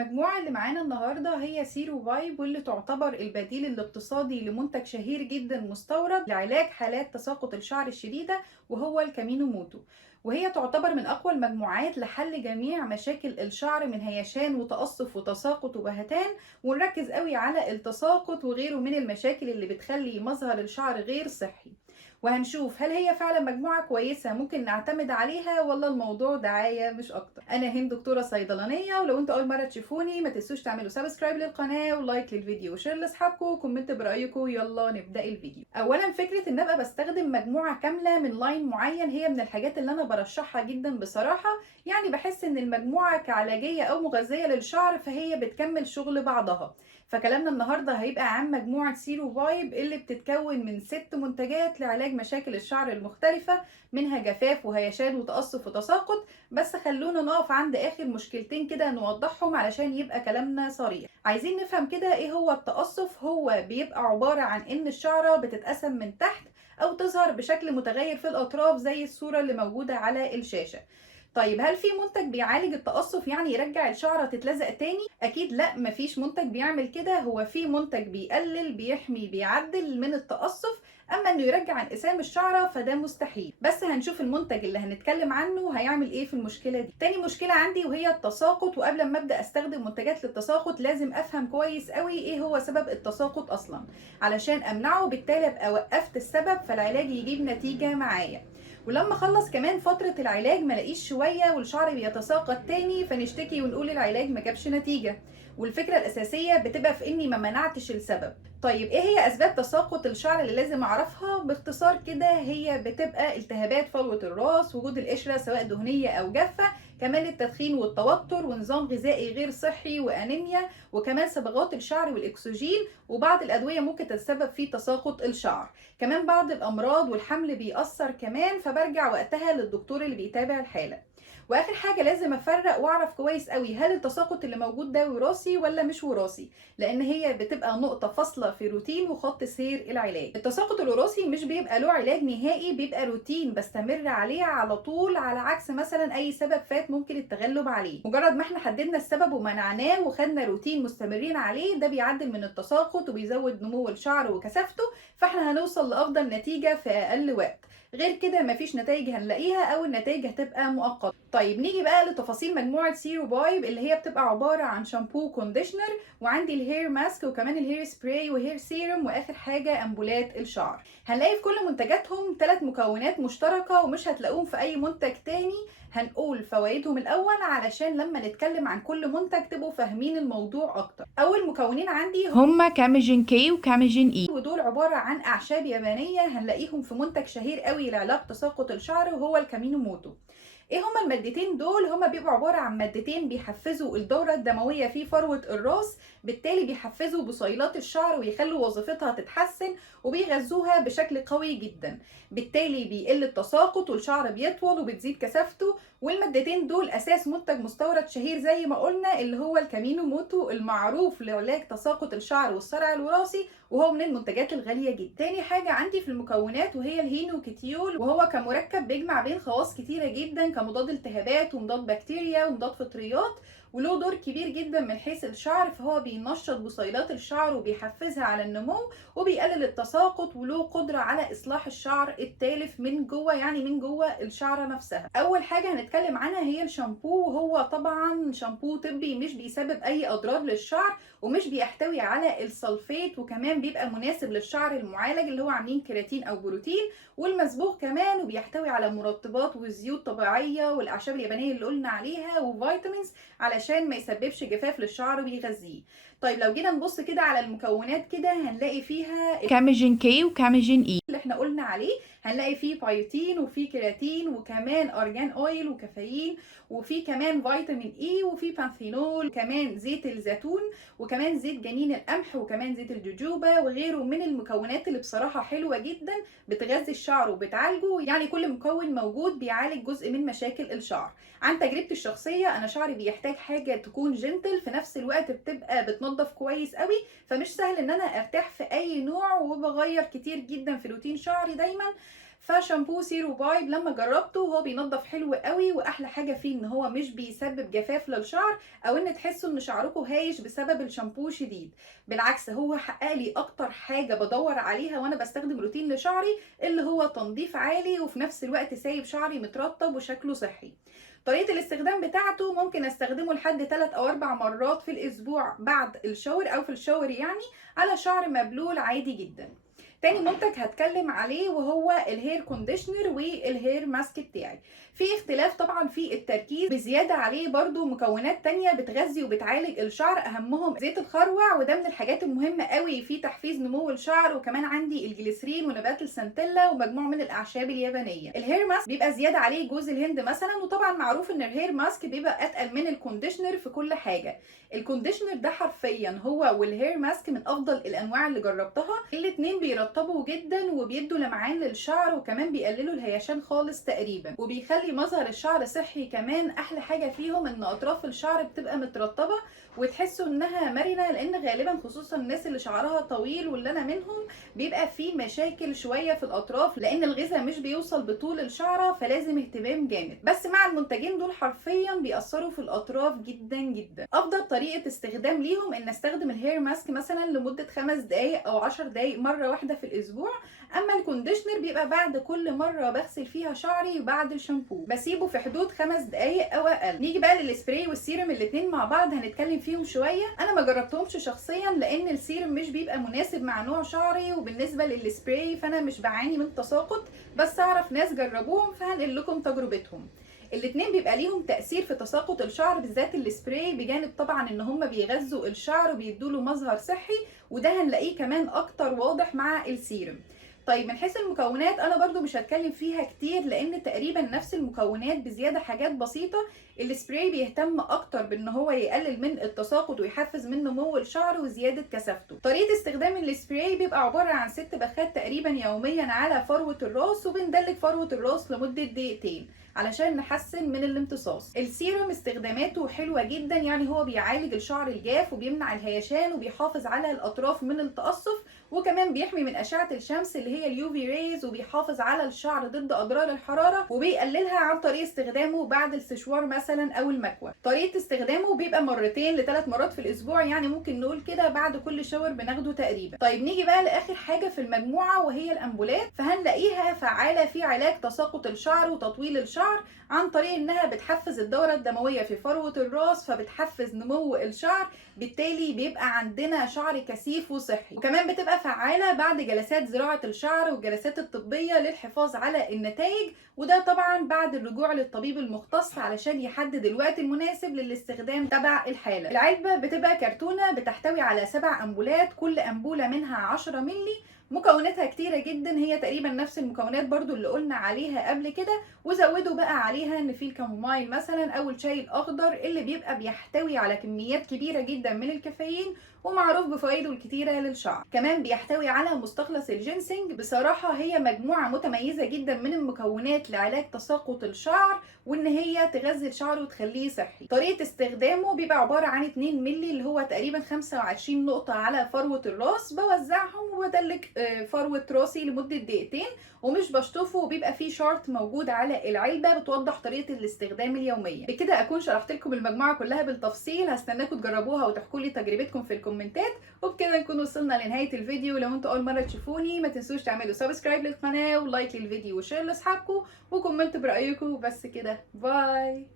المجموعة اللي معانا النهاردة هي سيرو فايب، واللي تعتبر البديل الاقتصادي لمنتج شهير جدا مستورد لعلاج حالات تساقط الشعر الشديدة وهو الكامينو موتو. وهي تعتبر من أقوى المجموعات لحل جميع مشاكل الشعر من هيشان وتقصف وتساقط وبهتان، ونركز قوي على التساقط وغيره من المشاكل اللي بتخلي مظهر الشعر غير صحي. وهنشوف هل هي فعلا مجموعة كويسة ممكن نعتمد عليها ولا الموضوع دعاية مش أكتر. أنا هند، دكتورة صيدلانية، ولو انتوا أول مرة تشوفوني ما تنسوش تعملوا سبسكرايب للقناة ولايك للفيديو وشير لأصحابكم وكومنت برأيكم. يلا نبدأ الفيديو. أولا، فكرة إن أبقى بستخدم مجموعة كاملة من لاين معين هي من الحاجات اللي أنا برشحها جدا بصراحة. يعني بحس إن المجموعة كعلاجية أو مغذية للشعر فهي بتكمل شغل بعضها. فكلامنا النهارده هيبقى عن مجموعة سيرو فايب اللي بتتكون من 6 منتجات لعلاج مشاكل الشعر المختلفة، منها جفاف وهيشان وتقصف وتساقط. بس خلونا نقف عند آخر مشكلتين كده نوضحهم علشان يبقى كلامنا صريح. عايزين نفهم كده ايه هو التقصف. هو بيبقى عبارة عن ان الشعرة بتتقسم من تحت او تظهر بشكل متغير في الاطراف زي الصورة اللي موجودة على الشاشة. طيب، هل في منتج بيعالج التقصف يعني يرجع الشعرة تتلزق تاني؟ اكيد لا، مفيش منتج بيعمل كده. هو في منتج بيقلل بيحمي بيعدل من التقصف، اما انه يرجع انقسام الشعرة فده مستحيل. بس هنشوف المنتج اللي هنتكلم عنه هيعمل ايه في المشكلة دي. تاني مشكلة عندي وهي التساقط، وقبل ما ابدا استخدم منتجات للتساقط لازم افهم كويس قوي ايه هو سبب التساقط اصلا علشان امنعه، بالتالي ابقى وقفت السبب فالعلاج يجيب نتيجة معايا. ولما اخلص كمان فترة العلاج ملاقيش شوية والشعر بيتساقط تاني فنشتكي ونقول العلاج ما جابش نتيجة. والفكرة الأساسية بتبقى في إني ما منعتش السبب. طيب، إيه هي أسباب تساقط الشعر اللي لازم أعرفها؟ باختصار كده هي بتبقى التهابات فروة الراس، وجود القشرة سواء دهنية أو جافة، كمان التدخين والتوتر، ونظام غذائي غير صحي، وأنيميا، وكمان صبغات الشعر والأكسجين، وبعض الأدوية ممكن تتسبب في تساقط الشعر. كمان بعض الأمراض والحمل بيأثر كمان، فبرجع وقتها للدكتور اللي بيتابع الحالة. واخر حاجه لازم افرق واعرف كويس قوي هل التساقط اللي موجود ده وراثي ولا مش وراثي، لان هي بتبقى نقطه فاصله في روتين وخط سير العلاج. التساقط الوراثي مش بيبقى له علاج نهائي، بيبقى روتين بستمر عليه على طول، على عكس مثلا اي سبب فات ممكن التغلب عليه. مجرد ما احنا حددنا السبب ومنعناه وخدنا روتين مستمرين عليه، ده بيعدل من التساقط وبيزود نمو الشعر وكثافته، فاحنا هنوصل لافضل نتيجه في اقل وقت. غير كده مفيش نتائج هنلاقيها او النتائج هتبقى مؤقته. طيب، نيجي بقى لتفاصيل مجموعه سيرو فايب اللي هي بتبقى عباره عن شامبو كونديشنر، وعندي الهير ماسك، وكمان الهير سبراي وهير سيروم، واخر حاجه امبولات الشعر. هنلاقي في كل منتجاتهم 3 مكونات مشتركه ومش هتلاقوهم في اي منتج تاني. هنقول فوائدهم الاول علشان لما نتكلم عن كل منتج تبقوا فاهمين الموضوع اكتر. اول مكونين عندي هما كاميجين كي وكاميجين اي، ودول عباره عن اعشاب يابانيه هنلاقيهم في منتج شهير قوي لعلاج تساقط الشعر وهو الكامينو موتو. ايه هما المادتين دول؟ هما بيبقوا عباره عن مادتين بيحفزوا الدوره الدمويه في فروه الراس، بالتالي بيحفزوا بصيلات الشعر ويخلوا وظيفتها تتحسن، وبيغذوها بشكل قوي جدا، بالتالي بيقل التساقط والشعر بيطول وبتزيد كثافته. والمادتين دول اساس منتج مستورد شهير زي ما قلنا اللي هو الكامينو موتو، المعروف لعلاج تساقط الشعر والصرع الوراثي، وهو من المنتجات الغاليه جدا. تاني حاجه عندي في المكونات وهي الهينوكيتيول، وهو كمركب بيجمع بين خواص كتيره جدا كمضاد التهابات ومضاد بكتيريا ومضاد فطريات، وله دور كبير جدا من حيث الشعر، فهو بينشط بصيلات الشعر وبيحفزها على النمو وبيقلل التساقط، وله قدرة على إصلاح الشعر التالف من جوه، يعني من جوه الشعرة نفسها. أول حاجة هنتكلم عنها هي الشامبو، وهو طبعا شامبو طبي مش بيسبب أي أضرار للشعر ومش بيحتوي على السلفيت، وكمان بيبقى مناسب للشعر المعالج اللي هو عاملين كيراتين أو بروتين والمصبوغ كمان، وبيحتوي على مرطبات وزيوت طبيعية والأعشاب اليابانية اللي قلنا عليها وفيتامينز علشان ما يسببش جفاف للشعر ويغذيه. طيب، لو جينا نبص كده على المكونات كده هنلاقي فيها كاميجين كي وكاميجين اي اللي احنا قلنا عليه، هنلاقي فيه بايوتين وفيه كيراتين وكمان ارجان اويل وكافيين، وفي كمان فيتامين اي، وفي بانثينول، كمان زيت الزيتون، وكمان زيت جنين القمح، وكمان زيت الجوجوبا، وغيره من المكونات اللي بصراحة حلوة جدا بتغذي الشعر وبتعالجه. يعني كل مكون موجود بيعالج جزء من مشاكل الشعر. عن تجربتي الشخصية، انا شعري بيحتاج حاجة تكون جنتل في نفس الوقت بتبقى بتنظف بيتنضف كويس قوي، فمش سهل ان انا ارتاح في اي نوع، وبغير كتير جدا في روتين شعري دايما. فشامبو سيرو بايب لما جربته هو بينضف حلو قوي، واحلى حاجه فيه ان هو مش بيسبب جفاف للشعر او ان تحسوا ان شعركم هايش بسبب الشامبو شديد. بالعكس هو حقق لي اكتر حاجه بدور عليها وانا بستخدم روتين لشعري، اللي هو تنظيف عالي وفي نفس الوقت سايب شعري مترطب وشكله صحي. طريقه الاستخدام بتاعته ممكن استخدمه لحد 3 أو 4 مرات في الاسبوع بعد الشاور او في الشاور يعني، على شعر مبلول عادي جدا. تاني منتج هتكلم عليه وهو الهير كونديشنر والهير ماسك بتاعي. في اختلاف طبعا في التركيز، بزيادة عليه برضو مكونات تانية بتغذي وبتعالج الشعر، اهمهم زيت الخروع، وده من الحاجات المهمة قوي في تحفيز نمو الشعر. وكمان عندي الجليسرين ونبات السنتيلا ومجموعة من الاعشاب اليابانية. الهير ماسك بيبقى زيادة عليه جوز الهند مثلا، وطبعا معروف ان الهير ماسك بيبقى اتقل من الكونديشنر في كل حاجة. الكونديشنر ده حرفيا هو والهير ماسك من افضل الانواع اللي جربتها، الاتنين بيرطبوا جدا وبيدوا لمعان للشعر، وكمان بيقللوا الهيشان خالص تقريبا، وبيخلي مظهر الشعر صحي. كمان احلى حاجه فيهم ان اطراف الشعر بتبقى مترطبه وتحسوا انها مرنه، لان غالبا خصوصا الناس اللي شعرها طويل واللي انا منهم بيبقى في مشاكل شويه في الاطراف، لان الغذاء مش بيوصل بطول الشعره، فلازم اهتمام جامد. بس مع المنتجين دول حرفيا بيأثروا في الاطراف جدا جدا. افضل طريقه استخدام ليهم ان استخدم الهير ماسك مثلا لمده 5 دقائق او 10 دقائق مره واحده في الاسبوع، اما الكونديشنر بيبقى بعد كل مره بغسل فيها شعري وبعد الشامبو بسيبه في حدود 5 دقائق او اقل. نيجي بقى للسبراي والسيرم، الاثنين مع بعض هنتكلم فيهم شويه. انا ما جربتهمش شخصيا لان السيرم مش بيبقى مناسب مع نوع شعري، وبالنسبه للسبراي فانا مش بعاني من تساقط، بس اعرف ناس جربوهم فهنقل لكم تجربتهم. الاتنين بيبقى ليهم تأثير في تساقط الشعر، بالذات السبراي، بجانب طبعا ان هم بيغذوا الشعر وبيدوله مظهر صحي، وده هنلاقيه كمان اكتر واضح مع السيرم. طيب من حيث المكونات انا برضو مش هتكلم فيها كتير لان تقريبا نفس المكونات بزيادة حاجات بسيطة. السبراي بيهتم اكتر بان هو يقلل من التساقط ويحفز من نمو الشعر وزيادة كثافته. طريقة استخدام السبراي بيبقى عبارة عن 6 بخات تقريبا يوميا على فروة الراس، وبندلك فروة الراس لمدة دقيقتين علشان نحسن من الامتصاص. السيروم استخداماته حلوة جدا، يعني هو بيعالج الشعر الجاف وبيمنع الهيشان وبيحافظ على الاطراف من التقصف، وكمان بيحمي من اشعة الشمس اللي هي اليوفي ريز، وبيحافظ على الشعر ضد اضرار الحرارة وبيقللها عن طريق استخدامه بعد السشوار مثلا او المكوى. طريقة استخدامه بيبقى مرتين ل3 مرات في الاسبوع، يعني ممكن نقول كده بعد كل شاور بناخده تقريبا. طيب نيجي بقى لاخر حاجة في المجموعة وهي الامبولات، فهنلاقيها فعالة في علاج تساقط الشعر وتطويل الشعر عن طريق انها بتحفز الدورة الدموية في فروة الراس، فبتحفز نمو الشعر، بالتالي بيبقى عندنا شعر كثيف وصحي. وكمان بتبقى فعالة بعد جلسات زراعة الشعر والجلسات الطبية للحفاظ على النتائج، وده طبعا بعد الرجوع للطبيب المختص علشان يحدد الوقت المناسب للاستخدام تبع الحالة. العلبة بتبقى كرتونة بتحتوي على 7 أمبولات، كل أمبولة منها 10 مللي. مكوناتها كتيرة جدا، هي تقريبا نفس المكونات برضو اللي قلنا عليها قبل كده، وزودوا بقى عليها ان في الكامومايل مثلا او الشاي الاخضر اللي بيبقى بيحتوي على كميات كبيرة جدا من الكافيين ومعروف بفوائده الكتيرة للشعر. كمان بيحتوي على مستخلص الجينسينج. بصراحة هي مجموعة متميزة جدا من المكونات لعلاج تساقط الشعر وان هي تغذي الشعر وتخليه صحي. طريقة استخدامه بيبقى عبارة عن 2 مللي اللي هو تقريبا 25 نقطة على فروة الراس، بوزعهم وبدلك فروة راسي لمدة دقيقتين ومش بشطفه، وبيبقى فيه شارت موجود على العلبة بتوضح طريقة الاستخدام اليومية. بكده اكون شرحت لكم المجموعة كلها بالتفصيل، هستناكم تجربوها وتحكوا لي تجربتكم في الكومنتات. وبكده نكون وصلنا لنهاية الفيديو. لو انتوا اول مرة تشوفوني ما تنسوش تعملوا سبسكرايب للقناة ولايك للفيديو وشير لاصحابكم وكومنت برأيكم. بس كده، باي.